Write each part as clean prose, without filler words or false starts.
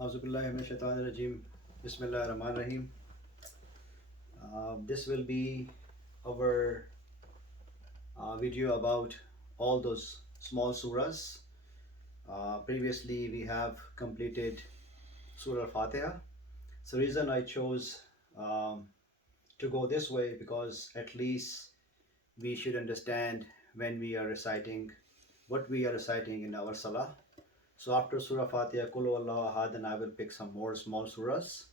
Auzubillahiminash-shaytanir-rajim. Bismillahir-Rahmanir-Rahim. This will be our video about all those small surahs. Previously, we have completed Surah Al-Fatiha. So, the reason I chose um, to go this way because at least we should understand when we are reciting what we are reciting in our salah. So after Surah Fatiha, Kul Huwallahu Ahad, then I will pick some more small surahs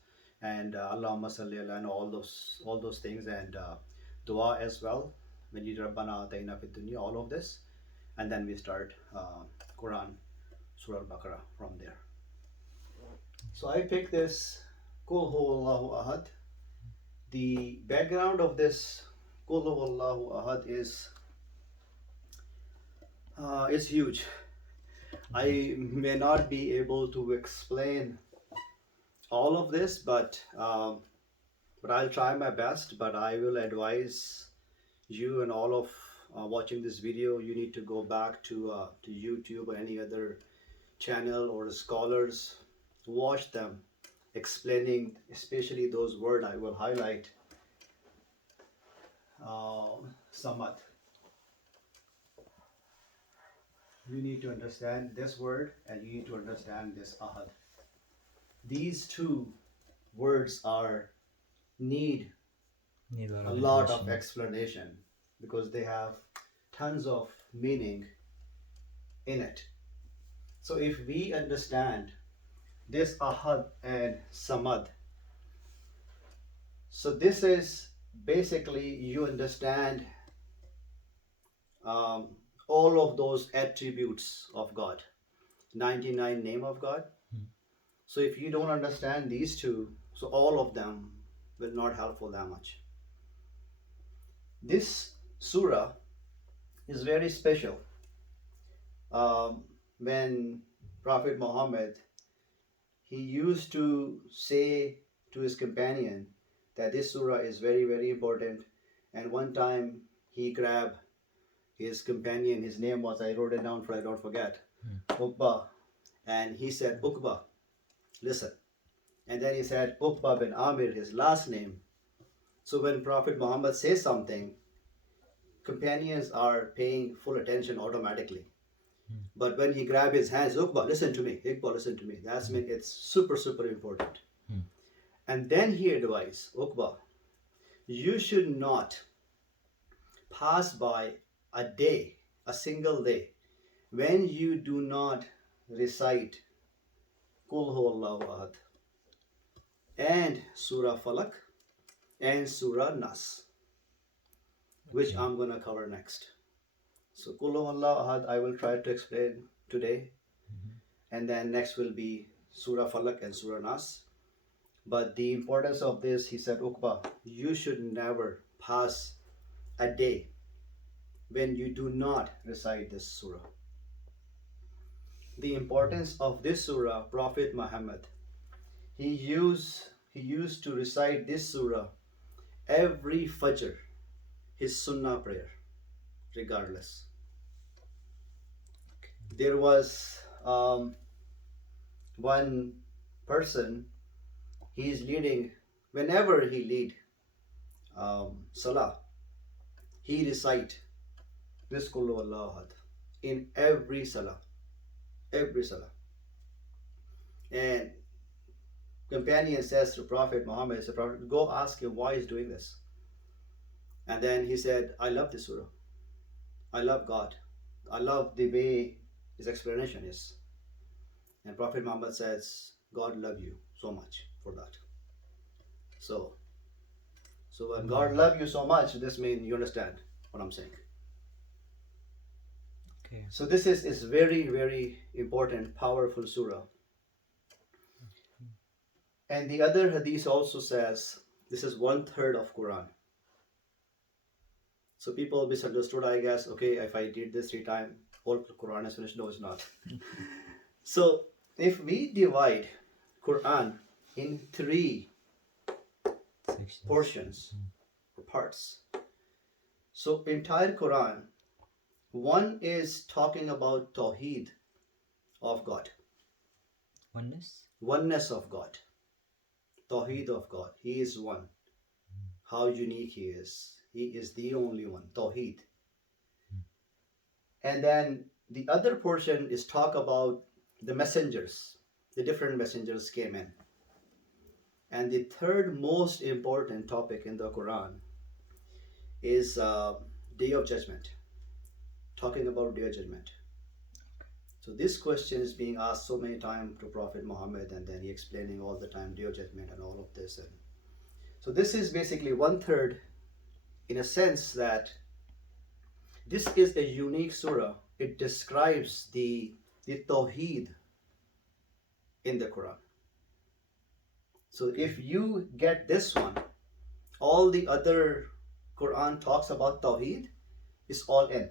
and Allahumma salli ala and all those things and dua as well. Majid Rabbana Atayna Fid Dunya, all of this, and then we start Quran Surah Al-Baqarah from there. So I picked this Kul Huwallahu Ahad. The background of this Kul Huwallahu Ahad is huge. I may not be able to explain all of this, but I'll try my best. But I will advise you and all of watching this video. You need to go back to YouTube or any other channel or scholars. Watch them explaining, especially those words I will highlight. Samad. You need to understand this word and you need to understand this ahad. These two words are need a lot of explanation because they have tons of meaning in it. So if we understand this ahad and samad, so this is basically you understand all of those attributes of God, 99 name of God. So if you don't understand these two, so all of them will not helpful that much. This surah is very special. When Prophet Muhammad, he used to say to his companion that this surah is very, very important. And one time he grabbed his companion, his name was, I wrote it down for I don't forget, Uqba. And he said, Uqba, listen. And then he said, Uqba bin Amir, his last name. So when Prophet Muhammad says something, companions are paying full attention automatically. But when he grabbed his hands, Uqba, listen to me. Iqbal, listen to me. That's mean it's super, super important. And then he advised, Uqba, you should not pass by a day, a single day, when you do not recite Kul Huwallahu Ahad and Surah Falak and Surah Nas, which I'm gonna cover next. So Kul Huwallahu Ahad I will try to explain today, and then next will be Surah Falak and Surah Nas. But the importance of this, he said, Uqba, you should never pass a day when you do not recite this surah. The importance of this surah, Prophet Muhammad, he used to recite this surah every Fajr, his Sunnah prayer, regardless. There was one person, he is leading, whenever he lead Salah, he recite this Kul Huwallahu Ahad in every Salah. Every Salah. And companion says to Prophet Muhammad, said, Prophet, go ask him why he's doing this. And then he said, I love this surah. I love God. I love the way his explanation is. And Prophet Muhammad says, God love you so much for that. So when God love you so much, this means you understand what I'm saying. Okay. So this is very, very important, powerful surah. And the other hadith also says this is 1/3 of Quran. So people misunderstood, I guess. Okay, if I did this 3 times, all Quran is finished. No, it's not. So if we divide Quran in 3 portions or parts, so entire Quran, one is talking about Tawheed of God. Oneness? Oneness of God. Tawheed of God. He is one. How unique He is. He is the only one. Tawheed. And then the other portion is talk about the messengers. The different messengers came in. And the third most important topic in the Quran is Day of Judgment. Talking about Day of Judgment. So this question is being asked so many times to Prophet Muhammad, and then he explaining all the time Day of Judgment and all of this. And so this is basically one third, in a sense that this is a unique surah. It describes the Tawheed in the Quran. So if you get this one, all the other Quran talks about Tawheed is all in.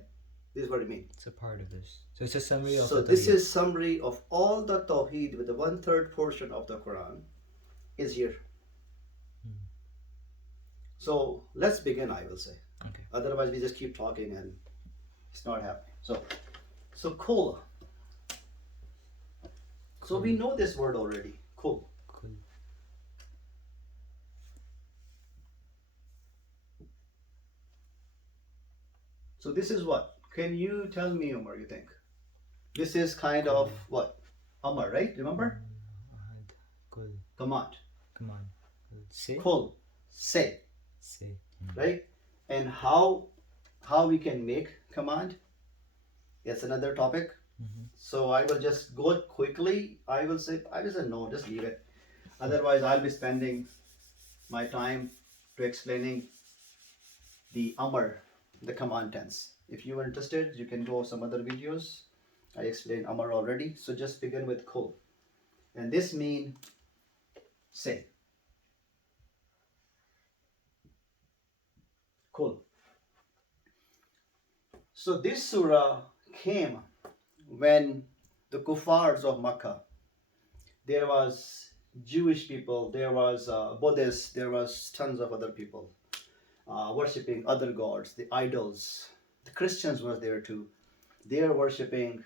This is what I mean. It's a part of this. So it's a summary of So the this Tawheed. is summary of all the Tawheed with the one third portion of the Quran is here. So let's begin, I will say. Okay. Otherwise, we just keep talking and it's not happening. So cool. So we know this word already. Cool. Cool. So this is what? Can you tell me, Umar, you think? This is kind of what? Amar, right? Remember? Ahad. Cool. Command. Come on. Say. Cool. Say. Say. Right? And how we can make command? It's another topic. So I will just go quickly. I will say no, just leave it. Otherwise, I'll be spending my time to explaining the Amar, the command tense. If you are interested, you can go some other videos. I explained Amar already. So just begin with Kul. And this means say. Kul. So this surah came when the kuffars of Makkah, there was Jewish people, there was Buddhists, there was tons of other people worshipping other gods, the idols. The Christians was there too. They are worshipping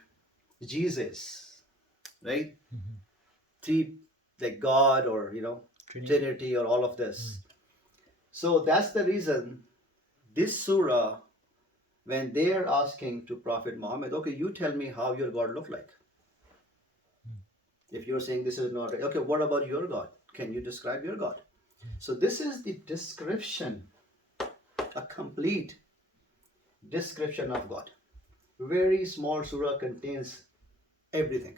Jesus, right? Three, like God or Trinity or all of this. So that's the reason this surah, when they are asking to Prophet Muhammad, okay, you tell me how your God look like. If you're saying this is not right, okay, what about your God? Can you describe your God? So this is the description, a complete description of God. Very small surah contains everything.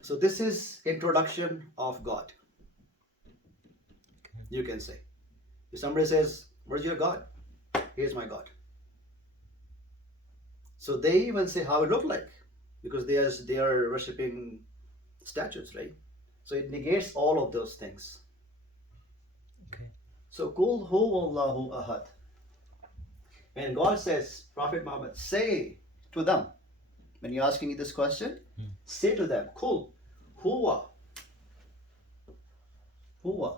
So this is introduction of God. You can say. If somebody says, where's your God? Here's my God. So they even say how it looked like, because they are worshipping statues, right? So it negates all of those things. Okay. So Qul huwallahu ahad. And God says, Prophet Muhammad, say to them, when you're asking me this question, say to them, Qul huwa. Huwa.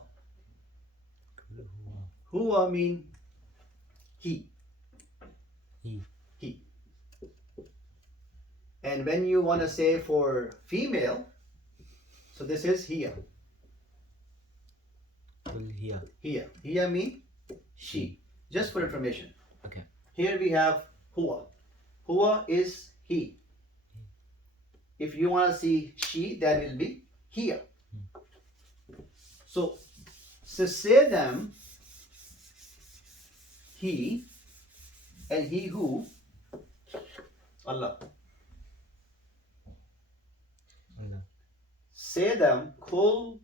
Huwa mean he. He. And when you want to say for female, so this is hiya. Hiya. Hiya. Hiya mean she. Just for information. Okay. Here we have huwa. Huwa is he. If you want to see she, that will be hiya. So say them he and he who, Allah. Allah. Say them, Kul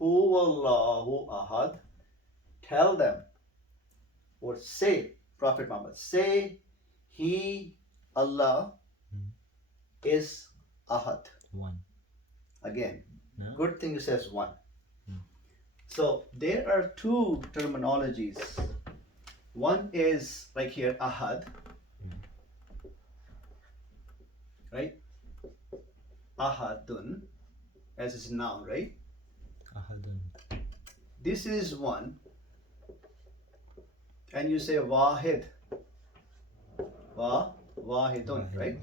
huwallahu ahad. Tell them, or say, Prophet Muhammad, say he, Allah, is ahad. One. Again, No? good thing it says one. So there are two terminologies. One is like here, ahad, right? Ahadun, as is noun, right? Ahadun. This is one, and you say wahid, wahidun, right?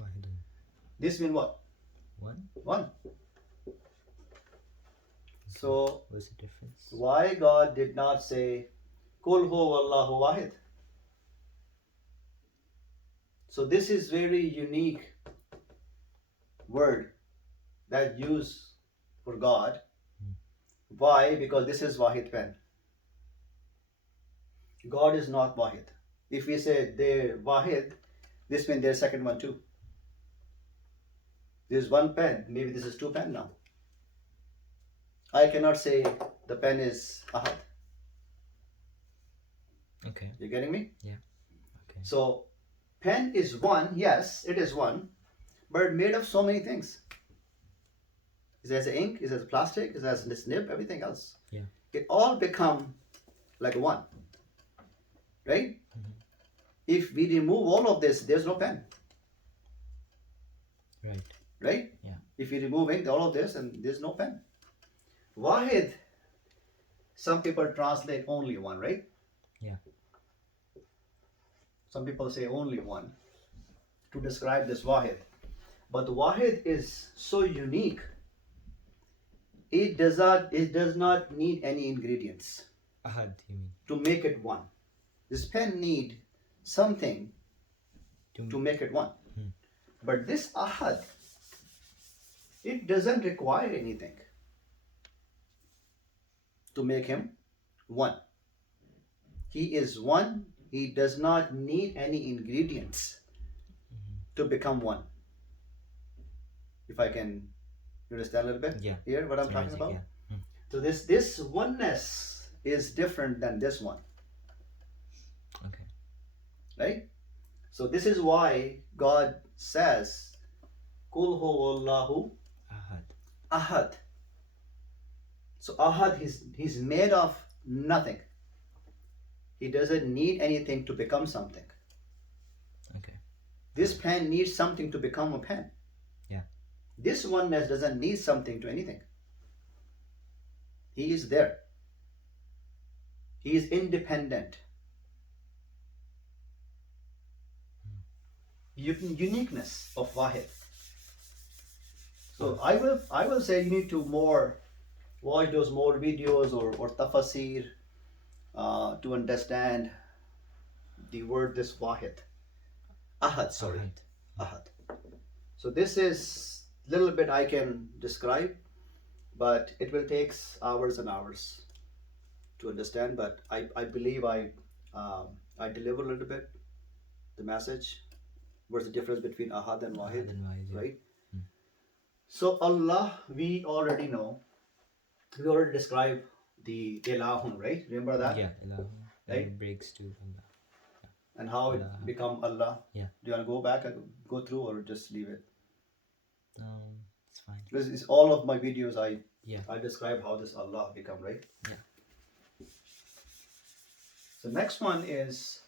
Wahidun. This means what? One? One. So What's the difference? why God did not say Kul hu wallahu wahid? So this is very unique word that used for God. Why? Because this is Wahid pen. God is not Wahid. If we say they're Wahid, this means there's second one too. There's one pen, maybe this is two pen now. I cannot say the pen is Ahad. Okay. You getting me? Yeah. Okay. So pen is one, yes, it is one, but made of so many things. It has ink, it has plastic, it has this nib, everything else. Yeah. It all become like one. Right? If we remove all of this, there's no pen. Right. Right? Yeah. If we remove all of this, and there's no pen. Wahid, some people translate only one, right? Yeah. Some people say only one to describe this Wahid. But the Wahid is so unique. It does not need any ingredients Ahad, you mean? to make it one. This pen need something to make it one. But this Ahad, it doesn't require anything to make him one. He is one. He does not need any ingredients to become one. If I can understand a little bit here what I'm talking about. Yeah. So this oneness is different than this one. Okay. Right? So this is why God says, Kul huwallahu Ahad. ahad. So ahad, he's made of nothing. He doesn't need anything to become something. Okay. This pen needs something to become a pen. Yeah. This oneness doesn't need something to anything. He is there. He is independent. Uniqueness of Wahid. So I will say you need to watch those more videos or tafasir to understand the word this Wahid. Ahad, sorry. Ahad. So this is little bit I can describe, but it will take hours and hours to understand. But I believe I deliver a little bit the message. What's the difference between Ahad and Wahid? Ahad and Wahid, yeah. Right? So Allah, we already know. We already described the Ilahun, right? Remember that? Yeah. Ilahu. Right? It breaks to Allah. And how it Allah. become Allah. Yeah. Do you want to go back and go through or just leave it? It's fine. Because it's all of my videos I Yeah. describe how this Allah become, right? Yeah. So next one is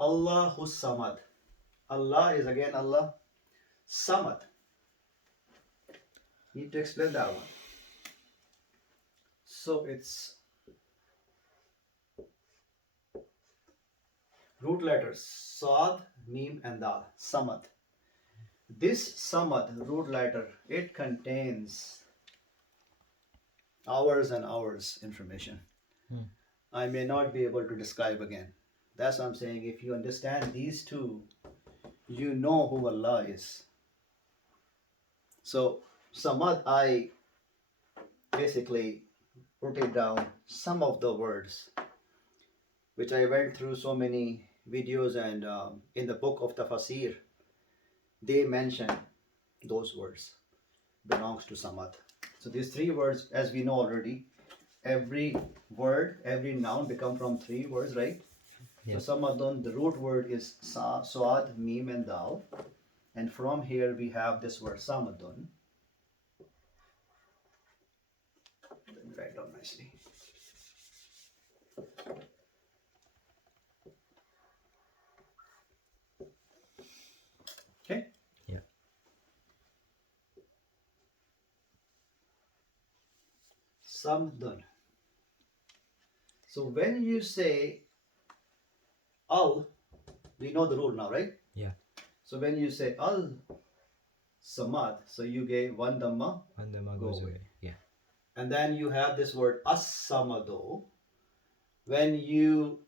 Allahus Samad. Allah is again Allah. Samad. Need to explain that one. So it's root letters Sad, Mim and Dal. Samad. This Samad root letter, it contains hours and hours information. I may not be able to describe again. That's what I'm saying. If you understand these two, you know who Allah is. So Samad, I basically wrote down some of the words which I went through so many videos, and in the book of Tafasir they mention those words belongs to Samad. So these three words, as we know already, every word, every noun become from three words, right? Yeah. So Samadun, the root word is Suad, Mim and Dal, and from here we have this word Samadun. Let me write down nicely. Okay? Yeah. Samdun. So when you say Al, we know the rule now, right? Yeah. So when you say Al samad. So you gave one dhamma, One dhamma go goes away. away. Yeah. And then you have this word as-samado. When you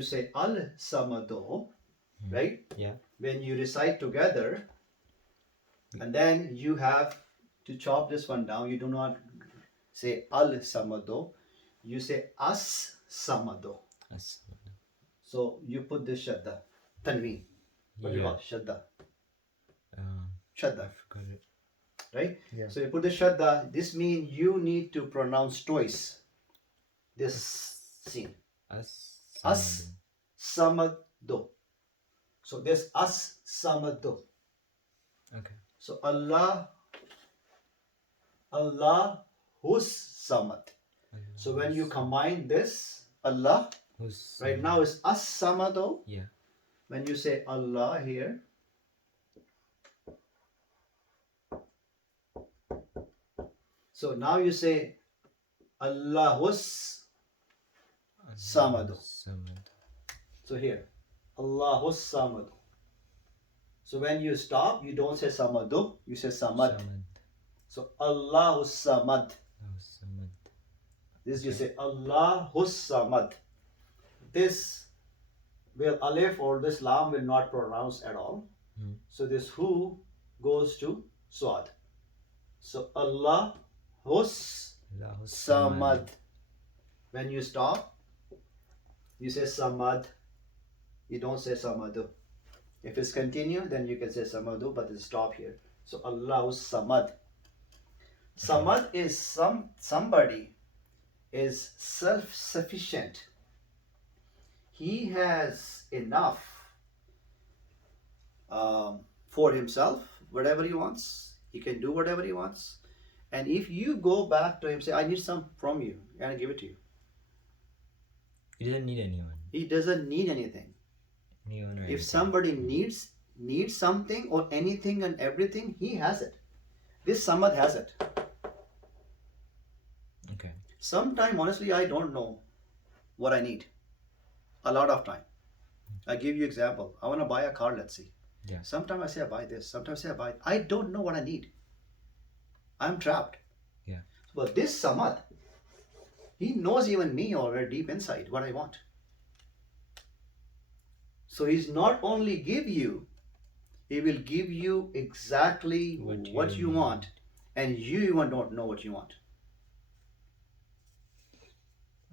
say al-samado, right? Yeah. When you recite together, and then you have to chop this one down. You do not say al-samado. You say as-samado. As. So you put this shadda, tanween. What do you call it? Shadda. Shadda. I forgot it. Right? Yeah. So you put the shadda. This means you need to pronounce twice this scene. As. As samado. So this as samado. Okay. So Allahus samad. So when you combine this, Allah, Who's right now is as samado. Yeah. When you say Allah here, so now you say Allahus samadu. Samad. So here, Allahus samadu. So when you stop, you don't say samadu, you say samad. So Allahus samad. Samad. This you say Allahus samad. This will alif or this lam will not pronounce at all. So this hu goes to swad. So Allahus samad. When you stop, you say samad. You don't say samadu. If it's continue, then you can say samadu, but it's stop here. So Allahus samad. Samad is somebody is self-sufficient. He has enough for himself, whatever he wants. He can do whatever he wants. And if you go back to him, say, I need some from you, and I give it to you. He doesn't need anyone. He doesn't need anything. Anyone or If anything. somebody needs something or anything and everything, he has it. This samad has it. Okay. Sometime, honestly, I don't know what I need. A lot of time. I give you example. I want to buy a car, let's see. Yeah. Sometimes I say I buy this. Sometimes I say I buy. I don't know what I need. I'm trapped. Yeah. But this samad, he knows even me already deep inside what I want. So he's not only give you, he will give you exactly what you want, and you even don't know what you want.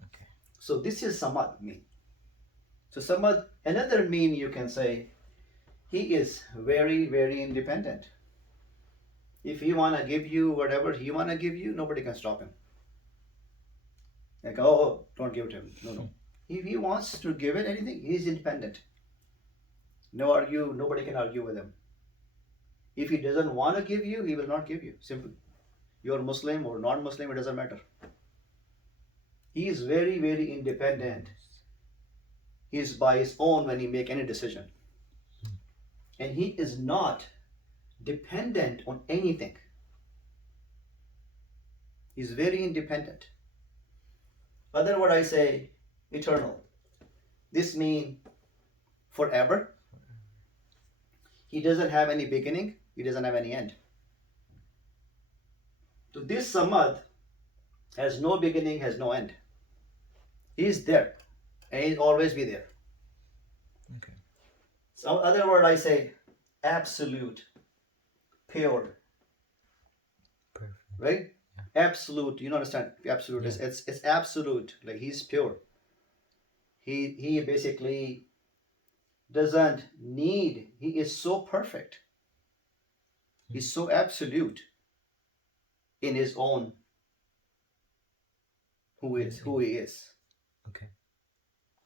Okay. So this is samad mean. So samad, another mean you can say, he is very, very independent. If he want to give you whatever he want to give you, nobody can stop him. Like, oh, don't give it to him. No. If he wants to give it anything, he is independent. Nobody can argue with him. If he doesn't want to give you, he will not give you. Simple. You're Muslim or non-Muslim, it doesn't matter. He is very, very independent. He is by his own when he make any decision. And he is not dependent on anything. He's very independent. Other word I say, eternal. This means forever. He doesn't have any beginning. He doesn't have any end. So this samad has no beginning, has no end. He is there. And he'll always be there. Okay. So other word I say, absolute, pure. Perfect. Right? Yeah. Absolute. You don't understand? Absolute. Yeah. It's absolute. Like he's pure. He basically doesn't need. He is so perfect. He's so absolute in his own who he is. Okay.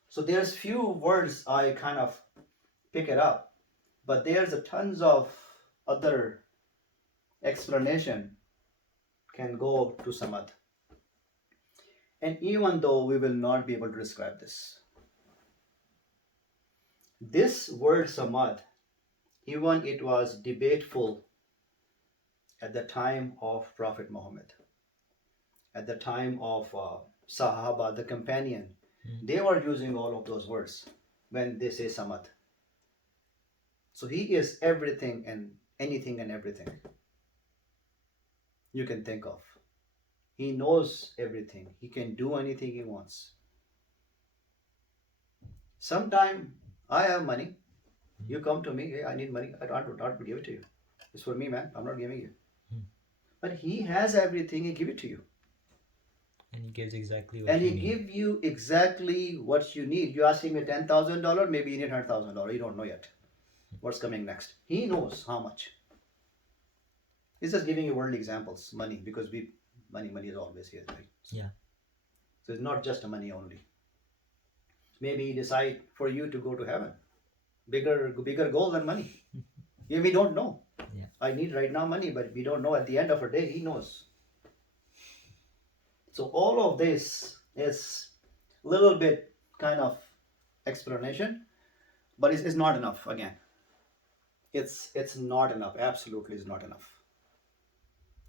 So there's few words I kind of pick it up, but there's a tons of other explanation can go to samad. And even though we will not be able to describe this word samad, even it was debateful at the time of Prophet Muhammad, at the time of Sahaba, the companion, they were using all of those words when they say samad. So he is everything and anything and everything you can think of. He knows everything. He can do anything he wants. Sometime I have money. You come to me, hey, I need money. I don't not give it to you. It's for me, man. I'm not giving you. Hmm. But he has everything. He give it to you. And he gives exactly what And you he need. give you exactly what you need. You asking me $10,000, maybe you need $100,000. You don't know yet what's coming next. He knows how much. He's just giving you worldly examples, money, because money is always here, right? Yeah. So it's not just money only. Maybe he decide for you to go to heaven. Bigger goal than money. Yeah, we don't know. Yeah. I need right now money, but we don't know at the end of a day. He knows. So all of this is a little bit kind of explanation, but it's not enough. Again, it's not enough. Absolutely, is not enough.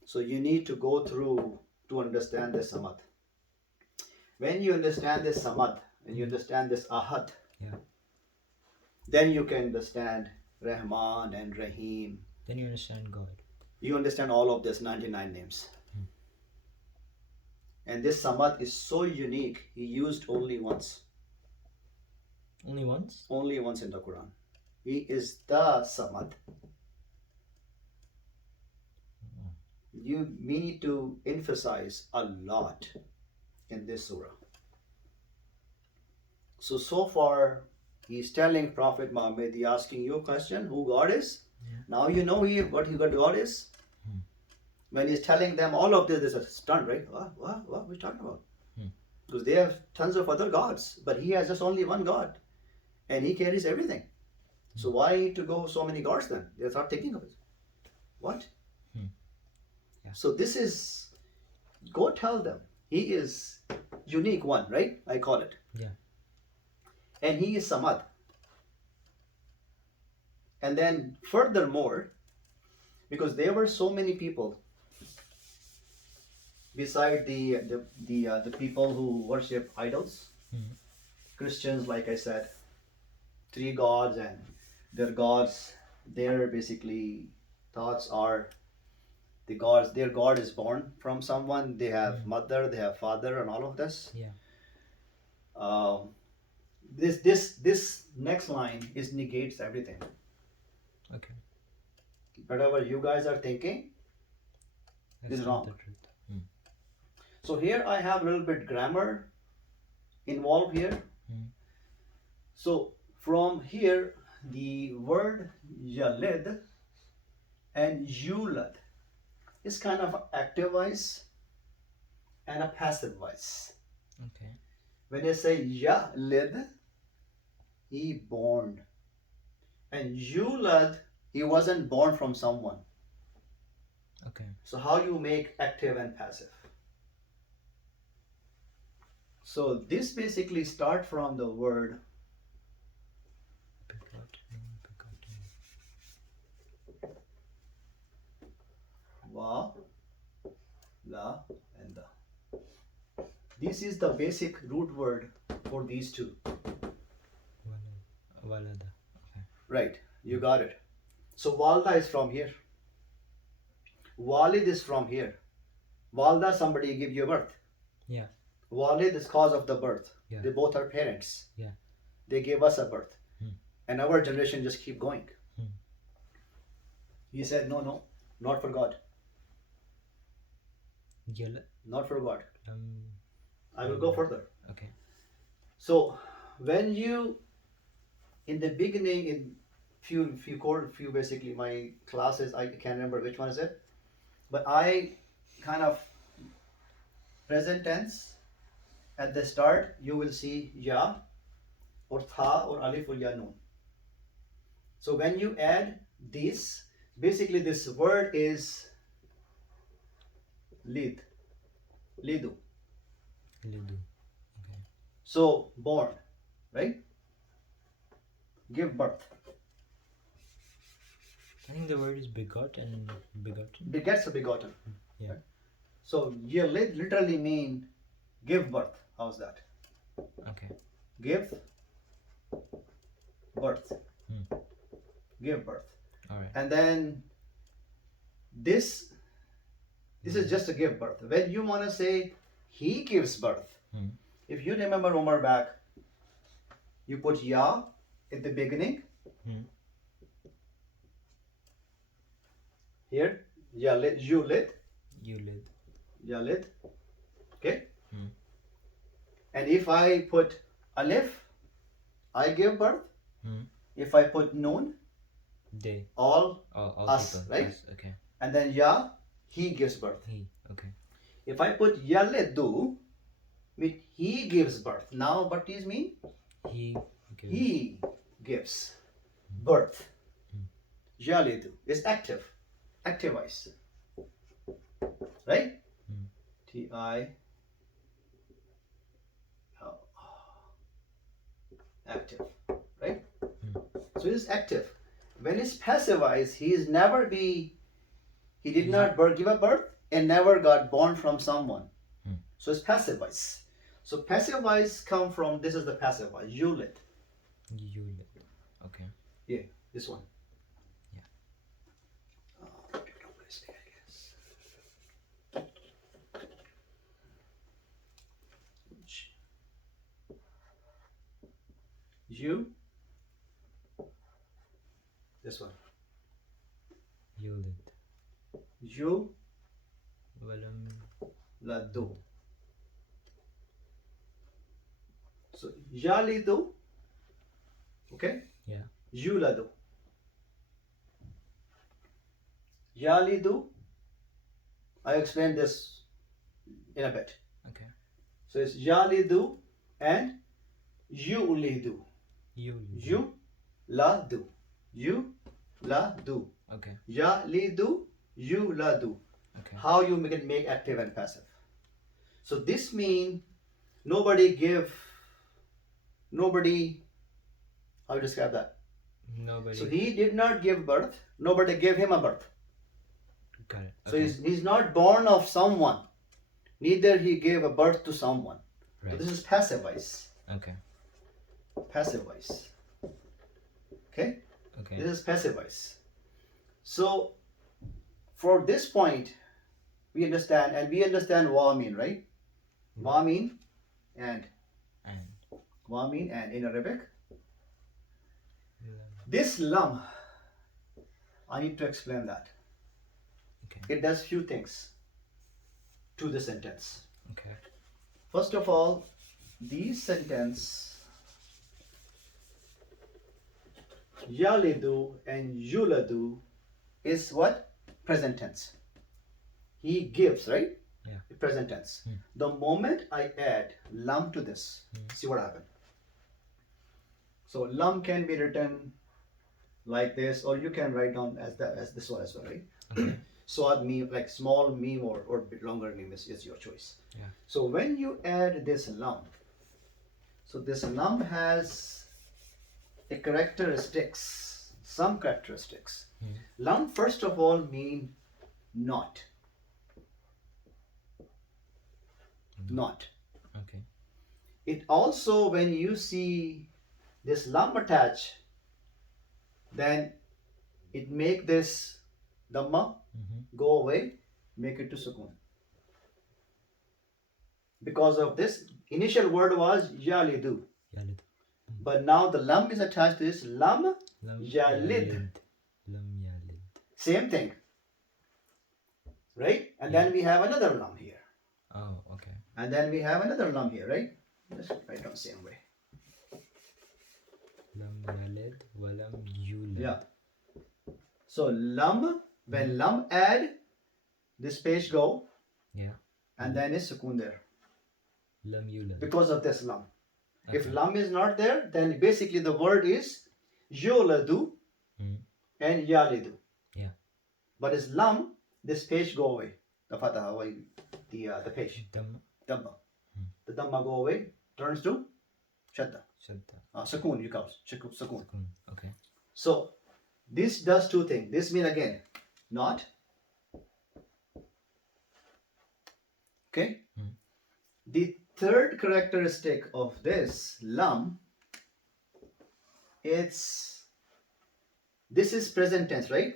So you need to go through to understand this samad. When you understand this samad and you understand this ahad, Yeah. then you can understand Rahman and Rahim. Then you understand God. You understand all of this 99 names. And this samad is so unique. He used only once. Only once? Only once in the Quran. He is the samad. You need to emphasize a lot in this surah. So far, he's telling Prophet Muhammad, he asking you a question, who God is. Yeah. Now you know what God is. When he's telling them all of this, they're stunned, right? What are we talking about? Because they have tons of other gods, but he has just only one God. And he carries everything. So why to go so many gods then? They start thinking of it. What? Yeah. So this is, go tell them. He is unique one, right? I call it. Yeah. And he is Samad. And then furthermore, because there were so many people beside the people who worship idols, Christians, like I said, 3 gods, and their gods, their basically thoughts are their God is born from someone. They have mother, they have father, and all of this. Yeah. This next line is negates everything. Okay. Whatever you guys are thinking That's is not wrong. the truth. So here I have a little bit grammar involved here. So from here, the word yalid and yulad is kind of active voice and a passive voice. Okay. When you say yalid, he born, and yulad, he wasn't born from someone. Okay. So how you make active and passive? So this basically start from the word wa, la, and da. This is the basic root word for these two. Walada. Okay. Right, you got it. So walda is from here. Walid is from here. Walda, somebody give you birth. Yeah. Walid is cause of the birth. Yeah. They both are parents. Yeah. They gave us a birth. And our generation just keep going. He said, no, not for God. Not for God. I will go further. Okay. So when you, in the beginning, in few basically my classes, I can't remember which one is it, but I kind of present tense at the start, you will see ya or tha or alif or ya noon. So when you add this, basically this word is lidu. Lidu. So born, right? Give birth. I think the word is begotten. Begets or begotten. Yeah. Right? So yalid literally mean give birth. How's that? Okay. Give birth. Give birth. All right. And then This is just a give birth. When you want to say he gives birth, Hmm. if you remember Umar back, you put ya at the beginning. Hmm. Here, Yalid, Yulid, Yulid. Yalid. Okay? Hmm. And if I put Alif, I give birth. Hmm. If I put Noon, They. all All us, people. right? Us. Okay. And then Ya, he gives birth. He. Okay. If I put Yalidu, which he gives birth. Now, what does mean? He gives. He gives birth. Hmm. Yalidu is active, active voice, right? Hmm. T-I, active, right? Hmm. So it is active. When it's passive voice, he did not give a birth and never got born from someone. Hmm. So it's passive voice. So passive voice come from, this is the passive voice, Yulid. Yulid. Okay. Yeah, this one. Yeah. You, this one. Yulid. You, Walam. ladu. So Yalidu, okay? Yeah. Yuladu. Yalidu, I explain this in a bit. Okay. So it's Yalidu and Yulidu. Yulid. You, la, do. You, la, do. Okay. Yalidu, you, la, do. Okay. How you can make active and passive. So this means nobody, how you describe that? Nobody. So he did not give birth, nobody gave him a birth. Got it. So Okay. he's not born of someone, neither he gave a birth to someone. So Right. this is passive voice. Okay. Passive voice. Okay? Okay. This is passive voice. So for this point, we understand wa mean, right? Wa mean and And. wa mean and in Arabic. Lam. This lam, I need to explain that. Okay. It does few things to the sentence. Okay. First of all, these sentence Yalidu and Yuladu is what? Present tense. He gives, right? Yeah. Present tense. Hmm. The moment I add lam to this, see what happens. So lam can be written like this, or you can write down as this one as well, right? Okay. Swad meme, like small meme or bit longer meme is your choice. Yeah. So when you add this lam, so this lam has a characteristics, some characteristics. Hmm. Lam first of all mean not. Not. Okay. It also, when you see this lam attached, then it make this dhamma Mm-hmm. go away, make it to sukoon. Because of this, initial word was yalidu, Yalid. but now the lam is attached to this lam Lam. yalid. Lam yalid. Same thing, right? And then we have another lam here, Oh. Okay. and then we have another lam here, right? Let's write down same way. Lam yalid. Walam yulad. Yeah. So lam, when lam add, this page go, Yeah. and then is sukoon there Lam yulad. because of this lam. If Okay. lam is not there, then basically the word is yoladu Hmm. and yalidu. Yeah. But it's lam, this page go away. The fatah, the page, Dam. dhamma. Hmm. The dhamma go away, turns to shadda. Shadda. Sukoon, you call sukoon. Sukun. Okay. So this does two things. This means again, not. Okay. Hmm. The third characteristic of this lam, this is present tense, right?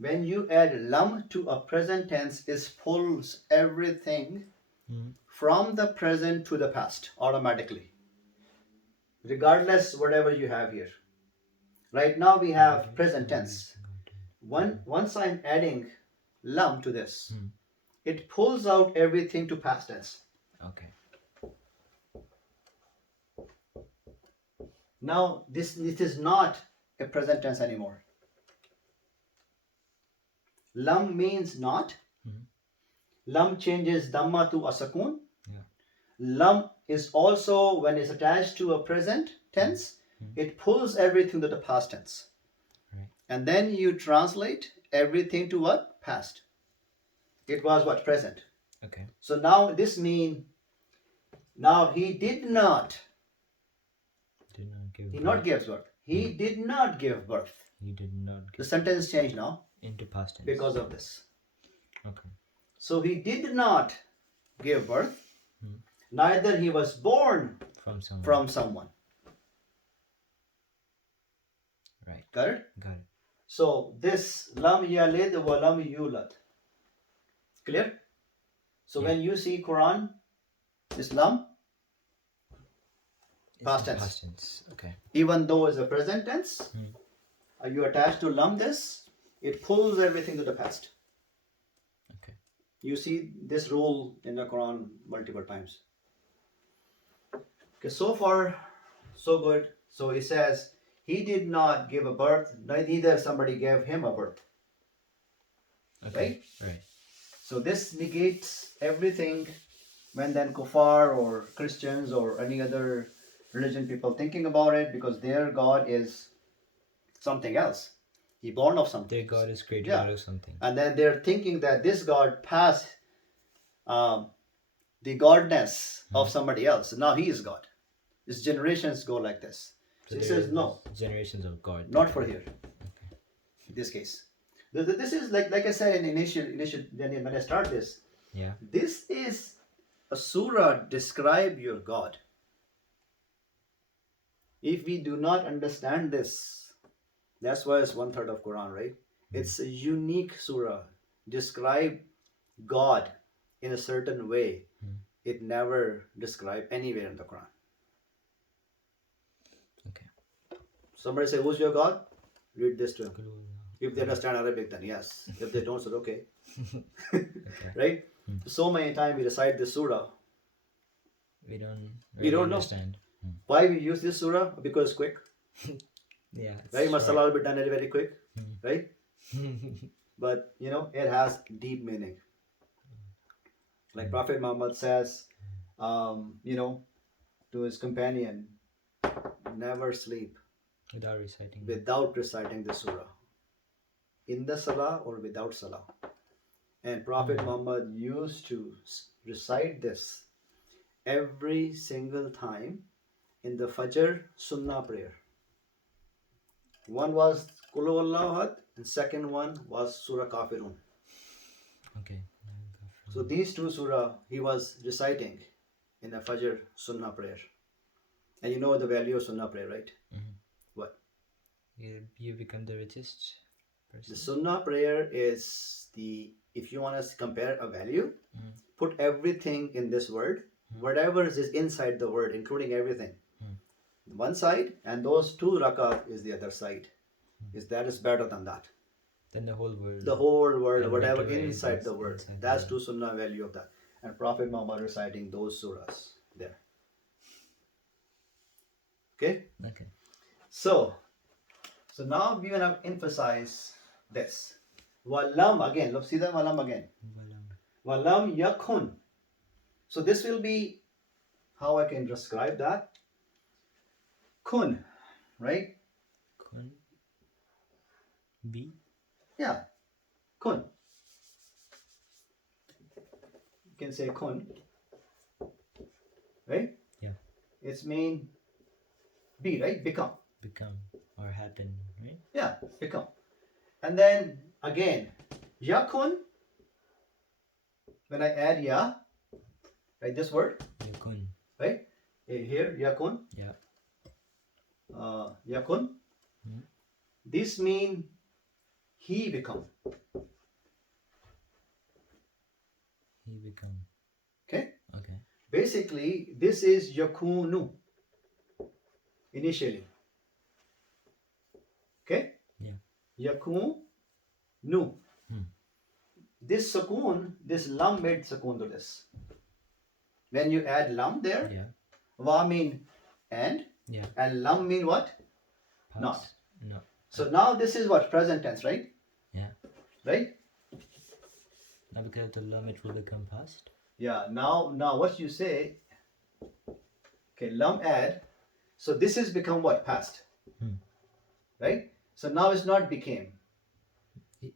when you add lam to a present tense, it pulls everything from the present to the past automatically, regardless whatever you have here. Right now we have present tense. Once I'm adding lam to this, it pulls out everything to past tense. Okay. Now this is not a present tense anymore. Lam means not. Lam changes dhamma to a sakun. Yeah. Lam is also, when it's attached to a present tense, it pulls everything to the past tense. Right. And then you translate everything to what? Past. It was what? Present. Okay. So now this means, now he did not. Did not give He birth. not gives birth. He did not give birth. He did not The give sentence changed now into past tense. because of this. Okay. So he did not give birth, neither he was born From someone. from someone. Right. Got it? Got it. So this lam yalid wa lam yulad. Clear? So Yeah. when you see Quran, this lam, It's past in tense. Past tense. Okay. Even though it's a present tense, you attach to lam this, it pulls everything to the past. Okay. You see this rule in the Quran multiple times. Okay, so far, so good. So he says, he did not give a birth, neither somebody gave him a birth. Okay. Right. So this negates everything when then kuffar or Christians or any other religion people thinking about it, because their God is something else. He born of something. Their God is created Yeah. out of something. And then they're thinking that this God passed the godness of somebody else. Now he is God. His generations go like this. So he says no, Generations of God. not for here. In this case, this is like I said in initial when I start this. Yeah. This is a surah describe your God. If we do not understand this, that's why it's 1/3 of Quran, right? It's a unique surah. Describe God in a certain way. It never described anywhere in the Quran. Okay. Somebody say, who's your God? Read this to him. Glue. If they understand Arabic, then yes. If they don't, so okay. Okay. Right? So many times we recite this surah. We don't. We don't know. understand. Why we use this surah? Because it's quick. Yeah. It's Right? short. Masala will be done very, very quick. Right? But it has deep meaning. Like Prophet Muhammad says, to his companion, never sleep Without reciting. without reciting the surah. In the salah or without salah. And Prophet Muhammad used to recite this every single time in the Fajr Sunnah prayer. One was Qul Huwallahu Ahad and second one was Surah Kafirun. Okay. So these two surah he was reciting in the Fajr Sunnah prayer. And you know the value of Sunnah prayer, right? What? You become the richest person. The Sunnah prayer is if you want to compare a value, put everything in this word, whatever is inside the word, including everything. One side, and those 2 rakat is the other side. That is better than that. Then the whole world. The whole word, And whatever whatever is inside the word. inside the That's word. 2 sunnah value of that. And Prophet Muhammad reciting those surahs there. Okay? Okay. So now we want to emphasize this. Walam again. Look, see that walam again. Walam yakun. So this will be how I can describe that. Kun, right? Kun. Be. Yeah. Kun. You can say kun. Right? Yeah. It's mean be, right? Become. Become or happen, right? Yeah, become. And then again, yakun. When I add ya, right? This word, Yakun. right? Here, yakun. Yeah. Yakun. This mean he become. He become. Okay? Okay. Basically, this is yakunu initially. Okay? Yeah. Yakunu. Hmm. This sukoon, this lam made sukoon to this. When you add lam there, Yeah. wa mean and Yeah. lam mean what? Past. Not. No. So now this is what? Present tense, right? Yeah. Right? Now because of the lam, it will become past. Yeah. Now what you say, okay, lam add. So this is become what? Past. Hmm. Right? So now it's not became.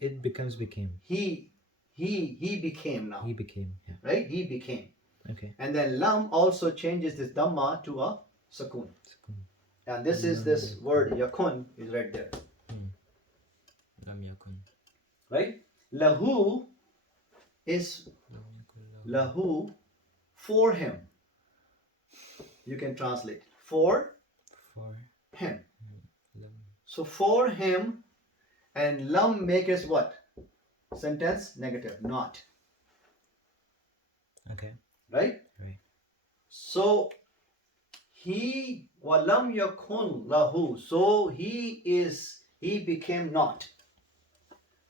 It becomes became. He became now. He became. Yeah. Right? He became. Okay. And then lam also changes this dhamma to a sukoon. Sukoon. And this is Lam this yakun. word yakun is right there. Lam yakun. Right? Lahu is Lam yakun lahu. lahu for him. You can translate for For him. lam. So for him and lam make us what? Sentence negative, not. Okay. Right? Right. So he walam yakun lahu. So he became not.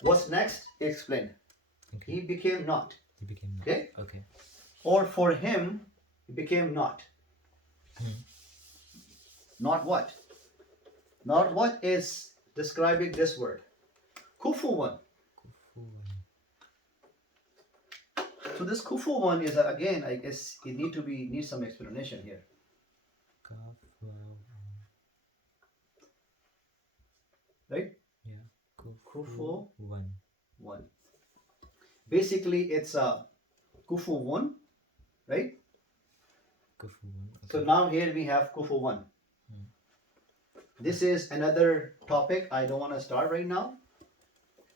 What's next? Explain. Okay. He became not. He became not. Okay? Okay. Or for him, he became not. Not what? Not what is describing this word. Kufuwan. Kufuwan. So this kufuwan is again, I guess it needs some explanation here. Kafwawan. Right? Yeah. Kufu Kufuwan. one. Basically, it's a kufu one, right? Kufuwan. Okay. So now here we have kufu one. This is another topic I don't want to start right now.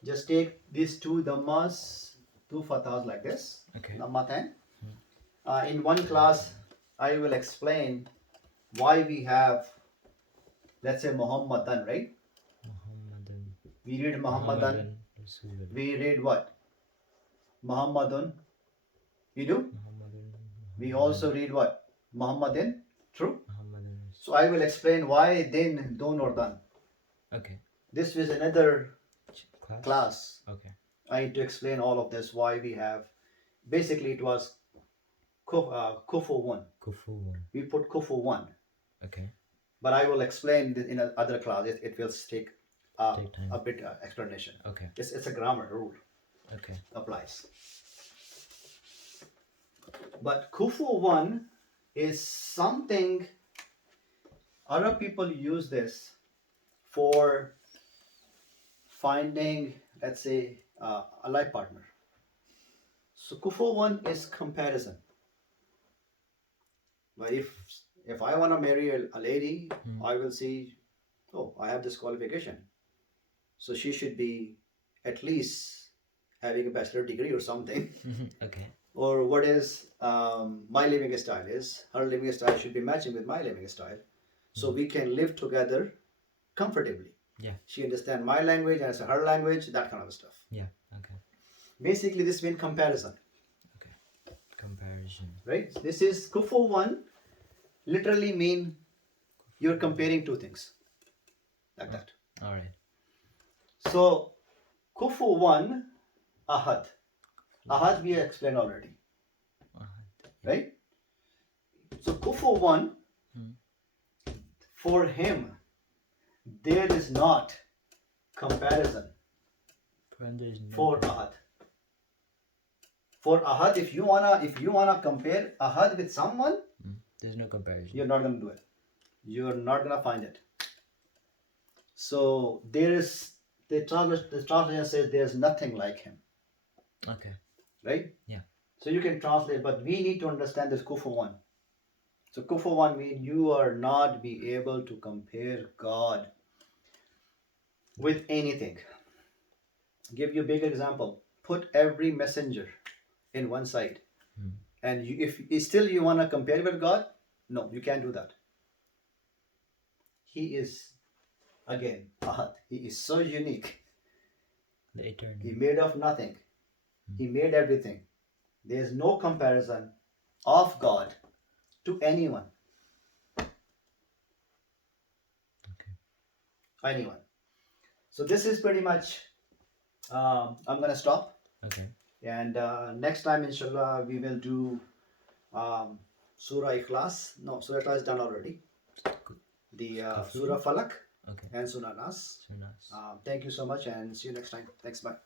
Just take these two dhammas, two fathas like this. Okay. Dhamma 10. In one class, I will explain why we have, let's say, Muhammadan, right? Muhammadan. We read Muhammadan. Rasulullah. We read what? Muhammadun. You do? Muhammadan. We also read what? Muhammadin. True? Muhammadan. So I will explain why din, dun or dan. Okay. This was another Class. class. Okay. I need to explain all of this, why we have. Basically, it was kufu 1. Kufuwan. We put kufu 1. Okay. But I will explain in another class. It will take Take time. a bit explanation. Okay. It's a grammar rule. Okay. Applies. But kufu 1 is something Arab people use this for finding, let's say, a life partner. So kufu 1 is comparison. But if I want to marry a lady, I will see, oh, I have this qualification. So she should be at least having a bachelor degree or something. Okay. Or what is my living style is, her living style should be matching with my living style. So we can live together comfortably. Yeah. She understands my language, I understand her language, that kind of stuff. Yeah. Okay. Basically, this means comparison, Okay. Comparison. right? This is kufu 1 literally mean you're comparing two things. Like that. All right. So, kufu 1, ahad. Ahad we explained already, right? So, kufu 1, for him, there is not comparison for ahad. For ahad, if you wanna compare ahad with someone, there's no comparison. you're not gonna do it. You're not gonna find it. So there is the translation says there's nothing like him. Okay. Right? Yeah. So you can translate, but we need to understand this kufu 1. So kufu 1 means you are not be able to compare God with anything. Give you a big example. Put every messenger in one side. And if still you want to compare with God, no, you can't do that. He is, again, ahad. He is so unique. The eternal. He made of nothing. He made everything. There is no comparison of God to anyone. Okay. Anyone. So this is pretty much. I'm gonna stop, Okay. and next time, inshallah, we will do Surah Ikhlas. No, Surah Ikhlas is done already. Good. The Kafir? Surah Falak Okay. and Surah Nas. So nice. Thank you so much, and see you next time. Thanks, bye.